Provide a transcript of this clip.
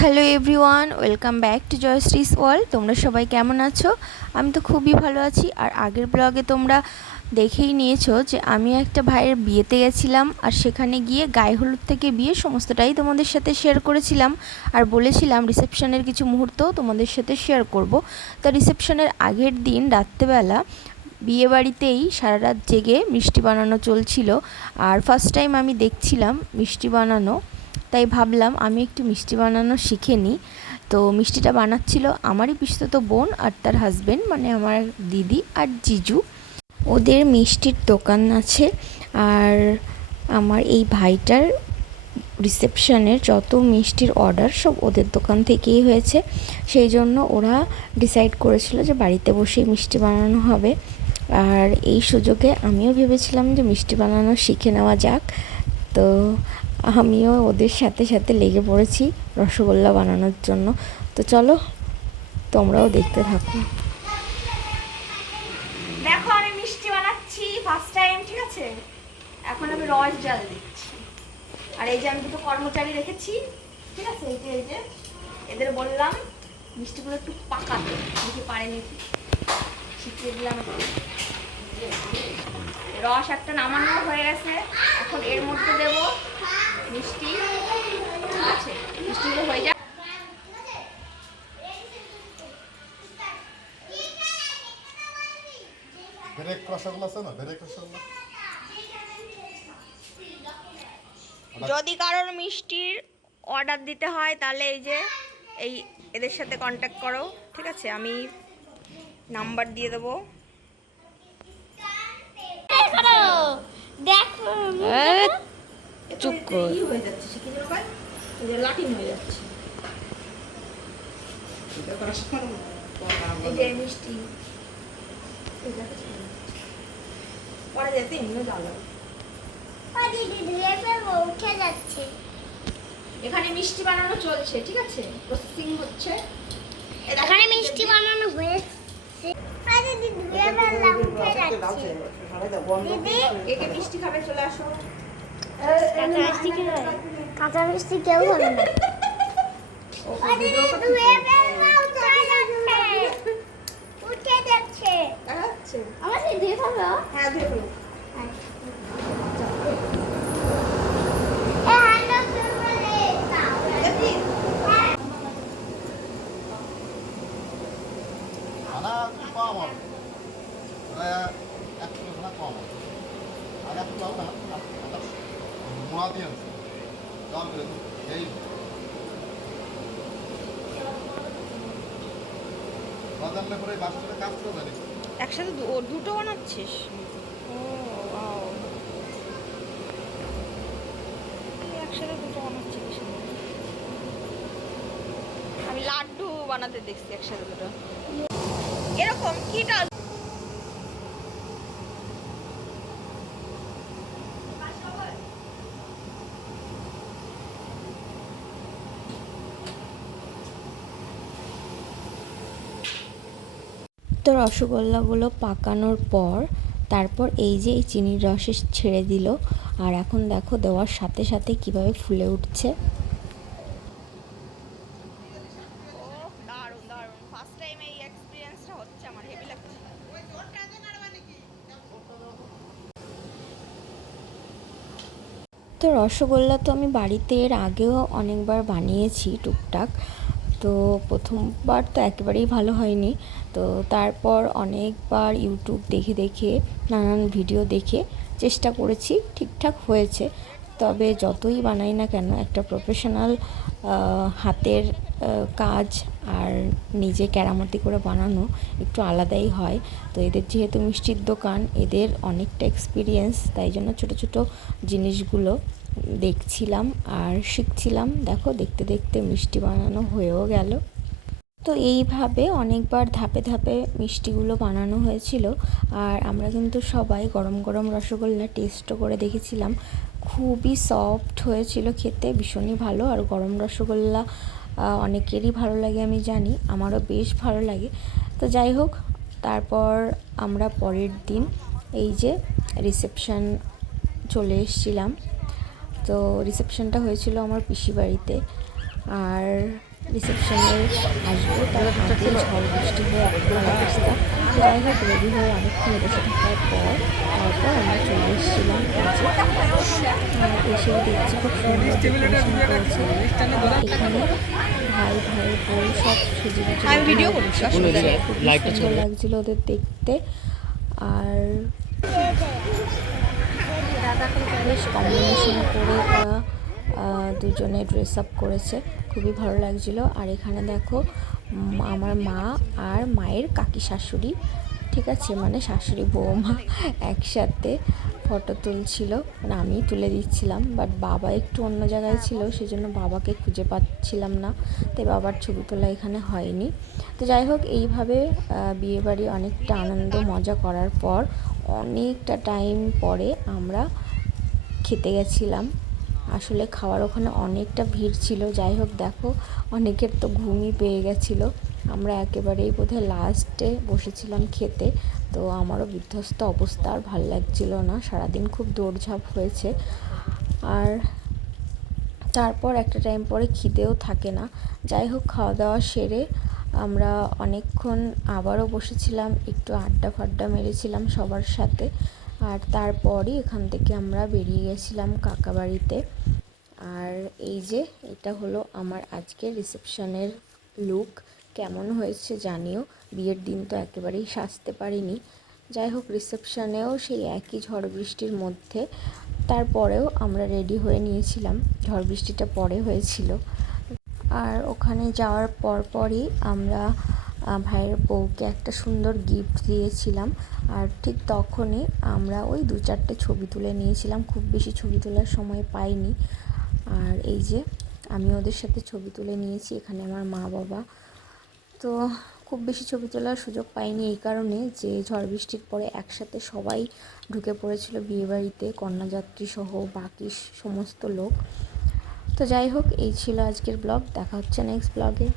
Hello everyone, welcome back to Jayashree's world. তোমরা সবাই কেমন আছো? আমি তো খুবই ভালো আছি। আর আগের ব্লগে তোমরা দেখেই নিয়েছো যে আমি একটা ভাইয়ের বিয়েতে গেছিলাম, আর সেখানে গিয়ে গায়ে হলুদ থেকে বিয়ে সমস্তটাই তোমাদের সাথে শেয়ার করেছিলাম, আর বলেছিলাম রিসেপশনের কিছু মুহূর্ত তোমাদের সাথে শেয়ার করব। তো রিসেপশনের আগের দিন রাত্রেবেলা বিয়ে বাড়িতেই সারা রাত জেগে মিষ্টি বানানো চলছিল, আর ফার্স্ট টাইম আমি দেখছিলাম মিষ্টি বানানো, তাই ভাবলাম আমি একটু মিষ্টি বানানো শিখে নিই। তো মিষ্টিটা বানাচ্ছিল আমারই পিসতুতো বোন আর তার হাজবেন্ড, মানে আমার দিদি আর জিজু। ওদের মিষ্টির দোকান আছে, আর আমার এই ভাইটার রিসেপশনের যত মিষ্টির অর্ডার সব ওদের দোকান থেকেই হয়েছে। সেই জন্য ওরা ডিসাইড করেছিল যে বাড়িতে বসেই মিষ্টি বানানো হবে। আর এই সুযোগে আমিও ভেবেছিলাম যে মিষ্টি বানানো শিখে নেওয়া যাক। তো আমিও ওদের সাথে সাথে লেগে পড়েছি রসগোল্লা বানানোর জন্য। তো চলো তোমরাও দেখতে থাকো। দেখো আমি মিষ্টি বানাচ্ছি ফার্স্ট টাইম, ঠিক আছে? এখন আমি রস জাল দিচ্ছি। আর এই যে আমি দুটো কর্মচারী রেখেছি, ঠিক আছে? এই যে এদের বললাম মিষ্টিগুলো একটু পাকাতে, দেখি পারেনি কি, শিখিয়ে দিলাম একটু। রস একটা নামানো হয়ে গেছে, এখন এর মধ্যে দেব মিষ্টি, ঠিক আছে? মিষ্টিগুলো হয়ে যায়। যদি কারোর মিষ্টির অর্ডার দিতে হয় তাহলে এই যে এদের সাথে কন্ট্যাক্ট করো, ঠিক আছে? আমি নাম্বার দিয়ে দেবো। চুপ কর। হয়ে যাচ্ছে, লাটিন হয়ে যাচ্ছে। এই যে মিষ্টি পরে যেতে এমনি জ্বালা। এখানে মিষ্টি বানানো চলছে, ঠিক আছে? প্রসেসিং হচ্ছে। এখানে মিষ্টি বানানো হয়েছে। একে মিষ্টি খাবে, চলে আসো। কাঁচা মিষ্টি কেউ হবে না। উঠে যাচ্ছে। আমার সেই ধুয়ে ফেলো। হ্যাঁ ধুয়ে ফেলো। একসাথে দুটো বানাচ্ছিস? একসাথে দুটো বানাচ্ছি। আমি লাড্ডু বানাতে দেখছি একসাথে দুটো এরকম। কিটা তো রসগোল্লাগুলো পাকানোর পর তারপর এই যে এই চিনির রসে ছেড়ে দিল, আর এখন দেখো দেওয়ার সাথে সাথে কিভাবে ফুলে উঠছে। দারুণ দারুণ, ফার্স্ট টাইম এই এক্সপেরিয়েন্সটা হচ্ছে আমার, হেভি লাগছে। তো রসগোল্লা তো আমি বাড়িতে এর আগেও অনেকবার বানিয়েছি টুকটাক। তো প্রথমবার তো একেবারেই ভালো হয়নি। তো তারপর অনেকবার ইউটিউব দেখে দেখে নানান ভিডিও দেখে চেষ্টা করেছি, ঠিকঠাক হয়েছে। তবে যতই বানাই না কেন একটা প্রফেশনাল হাতের কাজ আর নিজে কেরামতি করে বানানো একটু আলাদাই হয়। তো এদের যেহেতু মিষ্টির দোকান, এদের অনেকটা এক্সপিরিয়েন্স, তাই জন্য ছোটো ছোটো জিনিসগুলো দেখছিলাম আর শিখছিলাম। দেখো দেখতে দেখতে মিষ্টি বানানো হয়েও গেল। তো এইভাবে অনেকবার ধাপে ধাপে মিষ্টিগুলো বানানো হয়েছিল। আর আমরা কিন্তু সবাই গরম গরম রসগোল্লা টেস্টও করে দেখেছিলাম, খুবই সফট হয়েছিল খেতে, ভীষণই ভালো। আর গরম রসগোল্লা অনেকেরই ভালো লাগে আমি জানি, আমারও বেশ ভালো লাগে। তো যাই হোক, তারপর আমরা পরের দিন এই যে রিসেপশন চলে এসেছিলাম। তো রিসেপশনটা হয়েছিল আমার পিসি বাড়িতে। আর রিসেপশনে আসবো, তার আগেই ঝড় বৃষ্টি হয়ে একদম অবস্থা। তো যাই হোক রেডি হয়ে অনেকক্ষণ বসে থাকার পর তারপর আমরা চলে এসেছিলাম কাজে। এসেও দেখছি খুব সুন্দর ডেকোরেশন করেছে। এখানে ভাইয়ের বউ সব খুবই সুন্দর লাগছিল ওদের দেখতে। আর বেশ কম্বিনেশন করে ওরা দুজনে ড্রেস আপ করেছে, খুবই ভালো লাগছিল। আর এখানে দেখো আমার মা আর মায়ের কাকি শাশুড়ি, ঠিক আছে, মানে শাশুড়ি বৌমা একসাথে ফটো তুলছিল, মানে আমি তুলে দিচ্ছিলাম, বাট বাবা একটু অন্য জায়গায় ছিল, সেজন্য বাবাকে খুঁজে পাচ্ছিলাম না, তাই বাবার ছবি তোলা এখানে হয়নি। তো যাই হোক এইভাবে বিয়েবাড়ি অনেকটা আনন্দ মজা করার পর অনেকটা টাইম পরে আমরা খেতে গেছিলাম। আসলে খাওয়ার ওখানে অনেকটা ভিড় ছিল। যাই হোক দেখো অনেকের তো ঘুমই পেয়ে গেছিলো, আমরা একেবারেই বোধহয় লাস্টে বসেছিলাম খেতে। তো আমারও বিধ্বস্ত অবস্থা, আর ভালো লাগছিল না, সারাদিন খুব দৌড়ঝাঁপ হয়েছে। আর তারপর একটা টাইম পরে খিদেও থাকে না। যাই হোক খাওয়া দাওয়া সেরে আমরা অনেকক্ষণ আবারও বসেছিলাম, একটু আড্ডা ফাড্ডা মেরেছিলাম সবার সাথে। আর তারপরই এখান থেকে আমরা বেরিয়ে গেছিলাম কাকা বাড়িতে। আর এই যে এটা হলো আমার আজকের রিসেপশনের লুক, কেমন হয়েছে জানিও। বিয়ের দিন তো একেবারেই সাজতে পারিনি। যাই হোক রিসেপশনেও সেই একই ঝড় বৃষ্টির মধ্যে, তারপরেও আমরা রেডি হয়ে নিয়েছিলাম, ঝড় বৃষ্টিটা পরে হয়েছিল। আর ওখানে যাওয়ার পরই আমরা ভাইয়ের বউকে একটা সুন্দর গিফট দিয়েছিলাম। আর ঠিক তখনই আমরা ওই 2-4টে ছবি তুলে নিয়েছিলাম, খুব বেশি ছবি তোলার সময় পাইনি। আর এই যে আমি ওদের সাথে ছবি তুলে নিয়েছি, এখানে আমার মা বাবা। তো খুব বেশি ছবি তোলার সুযোগ পাইনি এই কারণে যে ঝড় বৃষ্টির পরে একসাথে সবাই ঢুকে পড়েছিল বিয়েবাড়িতে, কন্যাযাত্রী সহ বাকি সমস্ত লোক। তো যাই হোক এই ছিল আজকের ব্লগ, দেখা হচ্ছে নেক্সট ব্লগে।